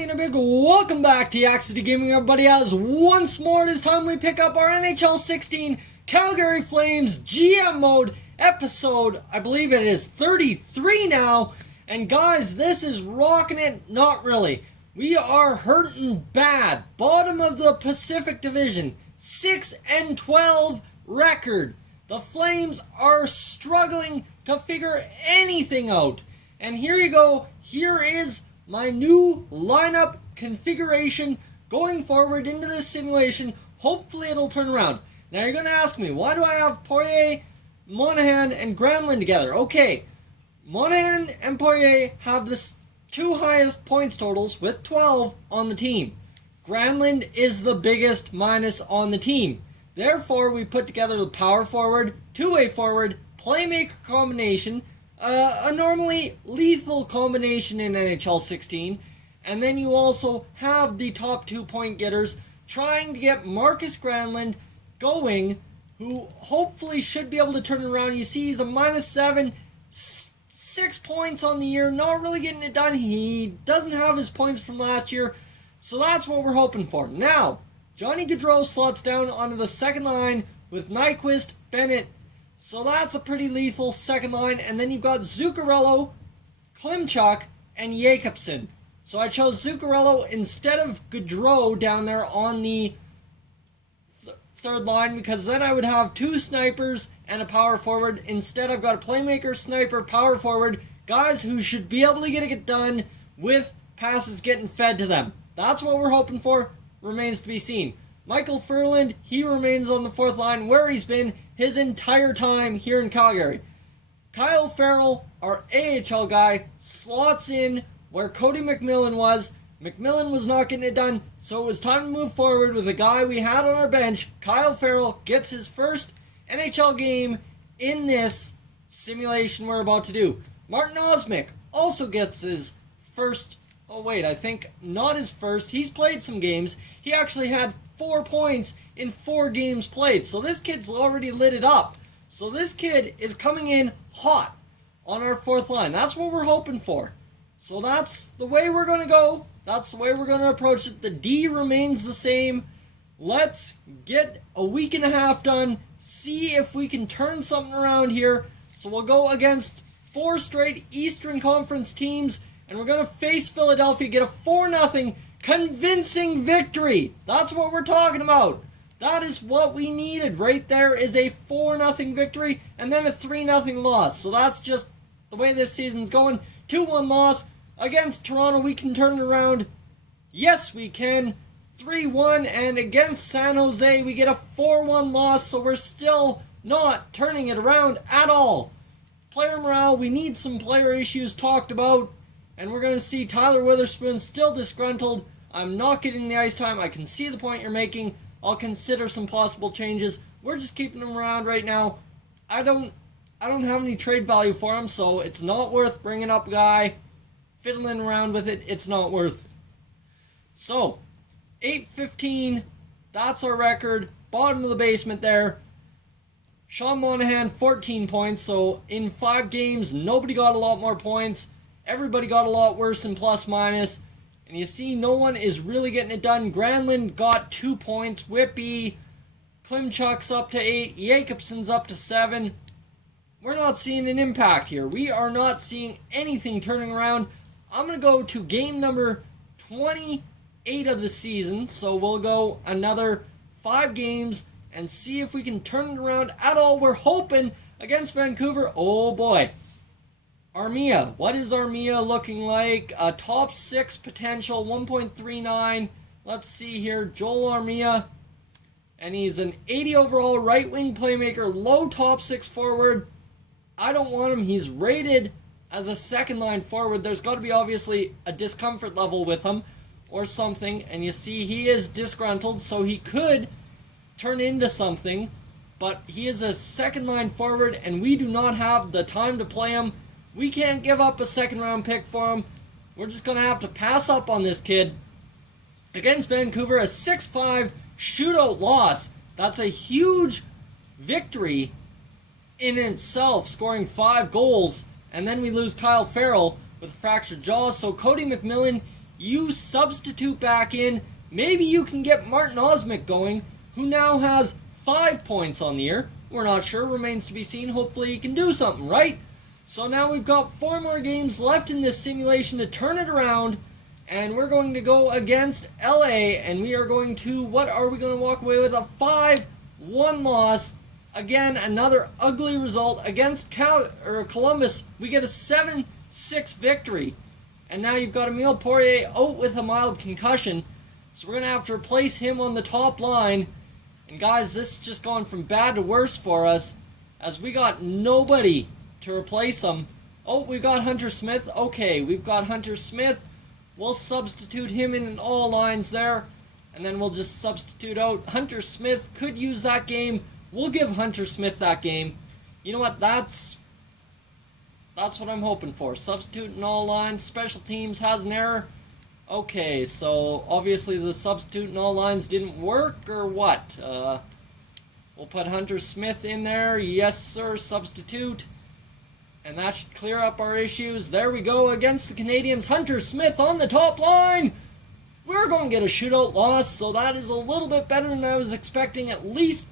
everybody, and a big welcome back to Yak-City Gaming, everybody. As once more, it is time we pick up our NHL 16 Calgary Flames GM mode episode. I believe it is 33 now. And guys, this is rocking it. Not really. We are hurting bad. Bottom of the Pacific Division. 6-12 record. The Flames are struggling to figure anything out. And here you go. Here is my new lineup configuration going forward into this simulation. Hopefully it'll turn around. Now you're going to ask me, why do I have Poirier, Monahan, and Granlund together? Okay, Monahan and Poirier have the two highest points totals with 12 on the team. Granlund is the biggest minus on the team. Therefore, we put together the power forward, two-way forward, playmaker combination, a normally lethal combination in NHL 16, and then you also have the top 2 point getters trying to get Marcus Granlund going, who hopefully should be able to turn it around. You see he's a -7, 6 points on the year, not really getting it done. He doesn't have his points from last year, so that's what we're hoping for. Now, Johnny Gaudreau slots down onto the second line with Nyquist, Bennett. So that's a pretty lethal second line. And then you've got Zuccarello, Klimchuk, and Jacobson. So I chose Zuccarello instead of Gaudreau down there on the third line, because then I would have two snipers and a power forward. Instead, I've got a playmaker, sniper, power forward, guys who should be able to get it done with passes getting fed to them. That's what we're hoping for. Remains to be seen. Michael Furland, he remains on the fourth line where he's been his entire time here in Calgary. Kyle Farrell, our AHL guy, slots in where Cody McMillan was. McMillan was not getting it done, so it was time to move forward with the guy we had on our bench. Kyle Farrell gets his first NHL game in this simulation we're about to do. Martin Osmick also gets his first. Oh wait, I think not his first. He's played some games. He actually had 4 points in 4 games played. So this kid's already lit it up. So this kid is coming in hot on our fourth line. That's what we're hoping for. So that's the way we're going to go. That's the way we're going to approach it. The D remains the same. Let's get a week and a half done. See if we can turn something around here. So we'll go against 4 straight Eastern Conference teams. And we're going to face Philadelphia, get a 4-0 convincing victory. That's what we're talking about. That is what we needed right there, is a 4-0 victory and then a 3-0 loss. So that's just the way this season's going. 2-1 loss against Toronto. We can turn it around. Yes, we can. 3-1, and against San Jose, we get a 4-1 loss, so we're still not turning it around at all. Player morale, we need some player issues talked about. And we're going to see Tyler Witherspoon still disgruntled. I'm not getting the ice time. I can see the point you're making. I'll consider some possible changes. We're just keeping him around right now. I don't have any trade value for him, so it's not worth bringing up a guy, fiddling around with it. It's not worth it. So, 8-15. That's our record. Bottom of the basement there. Sean Monahan, 14 points. So, in 5 games, nobody got a lot more points. Everybody got a lot worse in plus-minus. And you see no one is really getting it done. Granlund got 2 points. Whippy. Klimchuk's up to 8. Jacobson's up to 7. We're not seeing an impact here. We are not seeing anything turning around. I'm going to go to game number 28 of the season. So we'll go another 5 games and see if we can turn it around at all. We're hoping against Vancouver. Oh boy. Armia. What is Armia looking like? A top 6 potential, 1.39. Let's see here. Joel Armia. And he's an 80 overall right-wing playmaker, low top 6 forward. I don't want him. He's rated as a second-line forward. There's got to be obviously a discomfort level with him or something. And you see he is disgruntled, so he could turn into something. But he is a second-line forward, and we do not have the time to play him. We can't give up a second-round pick for him. We're just going to have to pass up on this kid. Against Vancouver, a 6-5 shootout loss. That's a huge victory in itself, scoring 5 goals. And then we lose Kyle Farrell with a fractured jaw. So Cody McMillan, you substitute back in. Maybe you can get Martin Osmick going, who now has 5 points on the year. We're not sure, remains to be seen. Hopefully he can do something, right? So now we've got 4 more games left in this simulation to turn it around. And we're going to go against LA, and we are going to, what are we going to walk away with? A 5-1 loss. Again, another ugly result against Columbus. We get a 7-6 victory. And now you've got Emile Poirier out with a mild concussion. So we're going to have to replace him on the top line. And guys, this has just gone from bad to worse for us, as we got nobody to replace him. Oh, we've got Hunter Smith. Okay, we've got Hunter Smith. We'll substitute him in all lines there, and then we'll just substitute out. Hunter Smith could use that game. We'll give Hunter Smith that game. You know what? That's what I'm hoping for. Substitute in all lines. Special teams has an error. Okay, so obviously the substitute in all lines didn't work, or what? We'll put Hunter Smith in there. Yes, sir, substitute. And that should clear up our issues. There we go against the Canadians. Hunter Smith on the top line. We're going to get a shootout loss, so that is a little bit better than I was expecting. At least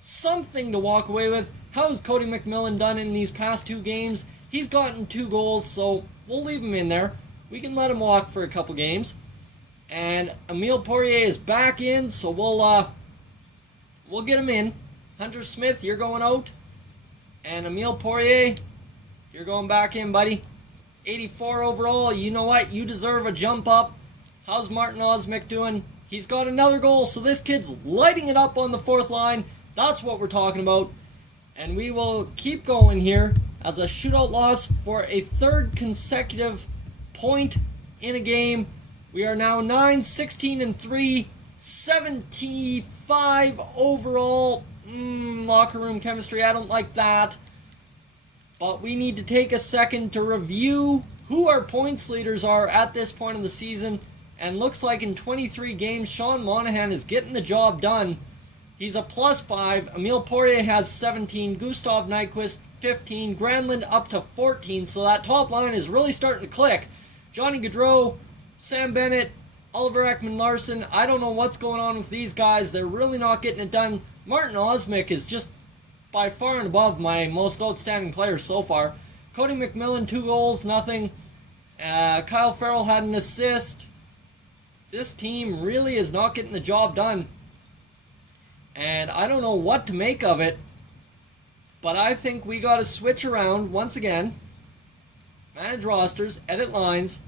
something to walk away with. How has Cody McMillan done in these past 2 games? He's gotten 2 goals, so we'll leave him in there. We can let him walk for a couple games. And Emile Poirier is back in, so we'll get him in. Hunter Smith, you're going out. And Emile Poirier, you're going back in, buddy. 84 overall. You know what? You deserve a jump up. How's Martin Osmick doing? He's got another goal, so this kid's lighting it up on the 4th line. That's what we're talking about. And we will keep going here as a shootout loss for a 3rd consecutive point in a game. We are now 9-16-3, 75 overall. Locker room chemistry, I don't like that. But we need to take a second to review who our points leaders are at this point of the season. And looks like in 23 games, Sean Monahan is getting the job done. He's a +5. Emile Poirier has 17. Gustav Nyquist, 15. Granlund up to 14. So that top line is really starting to click. Johnny Gaudreau, Sam Bennett, Oliver Ekman-Larsson. I don't know what's going on with these guys. They're really not getting it done. Martin Osmick is just by far and above my most outstanding player so far. Cody McMillan, 2 goals, nothing. Kyle Farrell had an assist. This team really is not getting the job done. And I don't know what to make of it. But I think we got to switch around once again. Manage rosters, edit lines.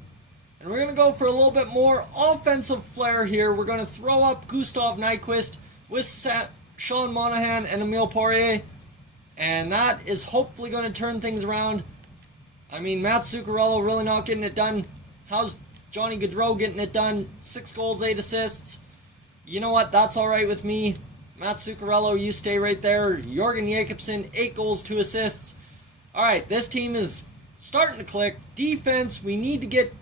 And we're going to go for a little bit more offensive flair here. We're going to throw up Gustav Nyquist with Sean Monahan and Emile Poirier. And that is hopefully going to turn things around. I mean, Matt Zuccarello really not getting it done. How's Johnny Gaudreau getting it done? 6 goals, 8 assists. You know what? That's all right with me. Matt Zuccarello, you stay right there. Jorgen Jakobsen, 8 goals, 2 assists. All right, this team is starting to click. Defense, we need to get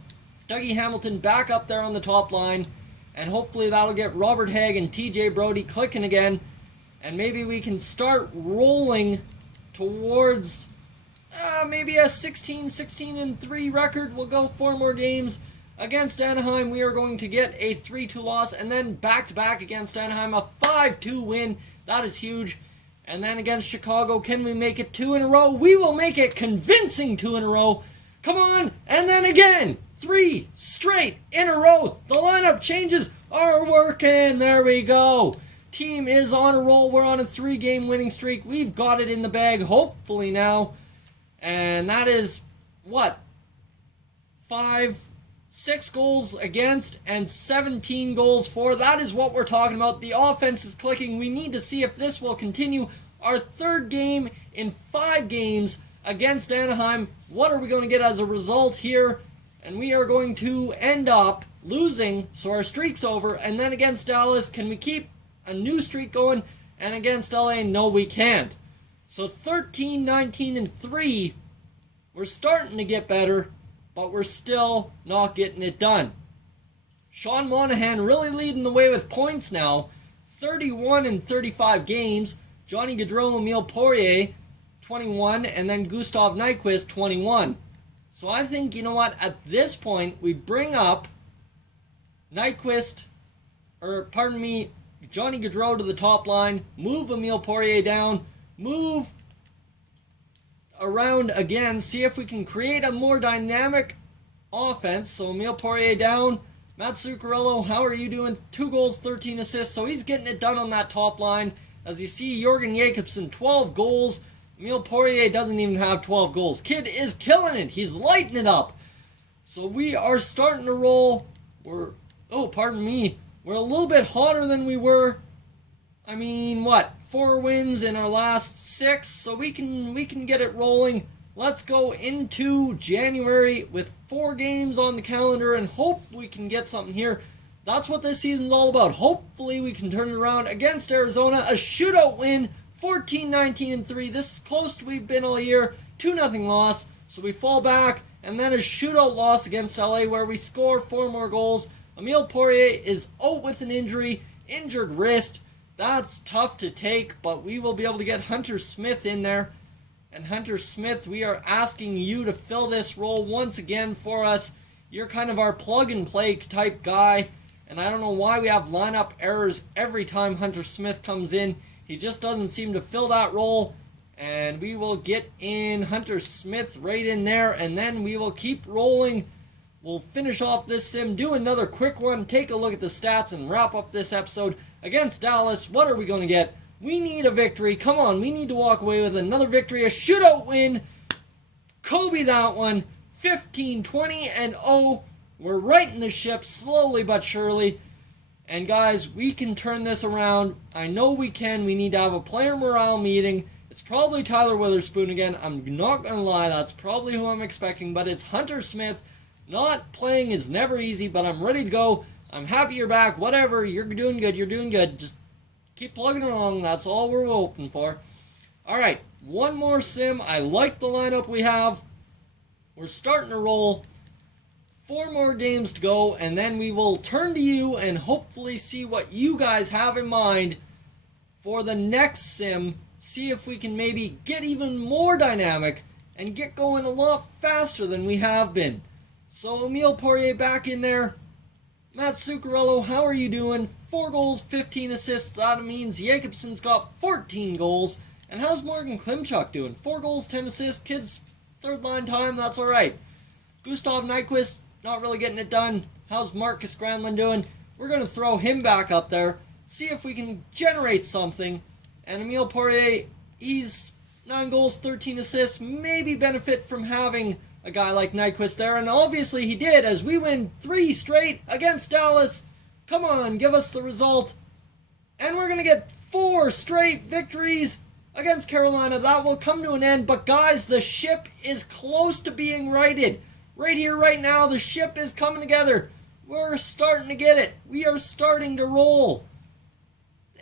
Dougie Hamilton back up there on the top line. And hopefully that'll get Robert Haig and TJ Brody clicking again. And maybe we can start rolling towards maybe a 16-16-3 record. We'll go 4 more games. Against Anaheim, we are going to get a 3-2 loss. And then back-to-back against Anaheim, a 5-2 win. That is huge. And then against Chicago, can we make it 2 in a row? We will make it convincing 2 in a row. Come on. And then again, 3 straight in a row. The lineup changes are working. There we go. Team is on a roll. We're on a 3-game winning streak. We've got it in the bag, hopefully now. And that is, what? 6 goals against and 17 goals for. That is what we're talking about. The offense is clicking. We need to see if this will continue. Our 3rd game in 5 games against Anaheim. What are we going to get as a result here? And we are going to end up losing, so our streak's over. And then against Dallas, can we keep a new streak going? And against LA, no, we can't. So 13-19-3, we're starting to get better, but we're still not getting it done. Sean Monahan really leading the way with points now. 31 in 35 games. Johnny Gaudreau, Emile Poirier, 21, and then Gustav Nyquist, 21. So I think, you know what, at this point, we bring up Nyquist, or pardon me, Johnny Gaudreau to the top line, move Emile Poirier down, move around again, see if we can create a more dynamic offense. So Emile Poirier down, Matt Zuccarello, how are you doing? 2 goals, 13 assists, so he's getting it done on that top line. As you see, Jorgen Jakobsen, 12 goals. Emile Poirier doesn't even have 12 goals. Kid is killing it. He's lighting it up. So we are starting to roll. We're a little bit hotter than we were. I mean, 4 wins in our last 6, so we can get it rolling. Let's go into January with 4 games on the calendar and hope we can get something here. That's what this season's all about. Hopefully we can turn it around against Arizona. A shootout win, 14-19-3. This is close to we've been all year. 2-0 loss, so we fall back. And then a shootout loss against LA where we score 4 more goals. Emile Poirier is out with an injured wrist. That's tough to take, but we will be able to get Hunter Smith in there. And Hunter Smith, we are asking you to fill this role once again for us. You're kind of our plug-and-play type guy. And I don't know why we have lineup errors every time Hunter Smith comes in. He just doesn't seem to fill that role. And we will get in Hunter Smith right in there. And then we will keep rolling. We'll finish off this sim, do another quick one, take a look at the stats, and wrap up this episode against Dallas. What are we going to get? We need a victory. Come on, we need to walk away with another victory. A shootout win. Kobe that one. 15-20-0. We're righting the ship slowly but surely. And guys, we can turn this around. I know we can. We need to have a player morale meeting. It's probably Tyler Witherspoon again. I'm not going to lie. That's probably who I'm expecting. But it's Hunter Smith. Not playing is never easy, but I'm ready to go. I'm happy you're back. Whatever. You're doing good. You're doing good. Just keep plugging along. That's all we're hoping for. All right. One more sim. I like the lineup we have. We're starting to roll. 4 more games to go, and then we will turn to you and hopefully see what you guys have in mind for the next sim. See if we can maybe get even more dynamic and get going a lot faster than we have been. So Emile Poirier back in there. Matt Zuccarello, how are you doing? 4 goals, 15 assists. That means Jakobsen's got 14 goals. And how's Morgan Klimchuk doing? 4 goals, 10 assists. Kids, 3rd line time, that's alright. Gustav Nyquist, not really getting it done. How's Marcus Granlund doing? We're going to throw him back up there. See if we can generate something. And Emile Poirier, he's 9 goals, 13 assists. Maybe benefit from having a guy like Nyquist there. And obviously he did, as we win 3 straight against Dallas. Come on, give us the result. And we're going to get 4 straight victories against Carolina. That will come to an end. But guys, the ship is close to being righted. Right here, right now, the ship is coming together. We're starting to get it. We are starting to roll.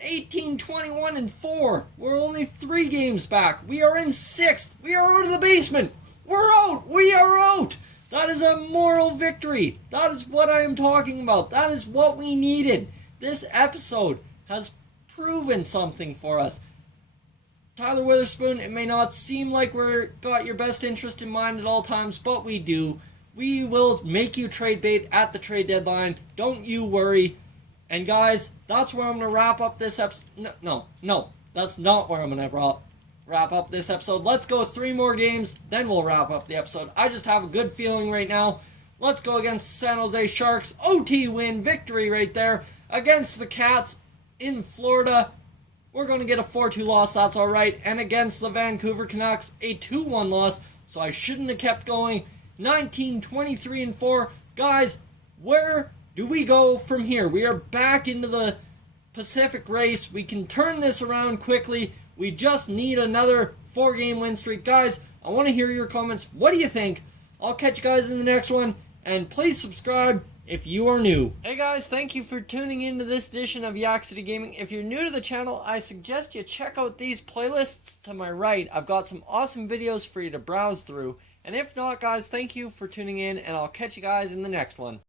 18-21-4. We're only 3 games back. We are in 6th. We are out of the basement. We're out. We are out. That is a moral victory. That is what I am talking about. That is what we needed. This episode has proven something for us. Tyler Witherspoon, it may not seem like we're got your best interest in mind at all times, but we do. We will make you trade bait at the trade deadline. Don't you worry. And guys, that's where I'm going to wrap up this episode. No, that's not where I'm going to wrap up this episode. Let's go 3 more games, then we'll wrap up the episode. I just have a good feeling right now. Let's go against San Jose Sharks. OT win, victory right there against the Cats in Florida. We're going to get a 4-2 loss, that's alright. And against the Vancouver Canucks, a 2-1 loss. So I shouldn't have kept going. 19-23-4. Guys, where do we go from here? We are back into the Pacific race. We can turn this around quickly. We just need another 4-game win streak. Guys, I want to hear your comments. What do you think? I'll catch you guys in the next one. And please subscribe if you are new. Hey guys, thank you for tuning into this edition of Yak-City Gaming. If you're new to the channel, I suggest you check out these playlists to my right. I've got some awesome videos for you to browse through. And if not, guys, thank you for tuning in, and I'll catch you guys in the next one.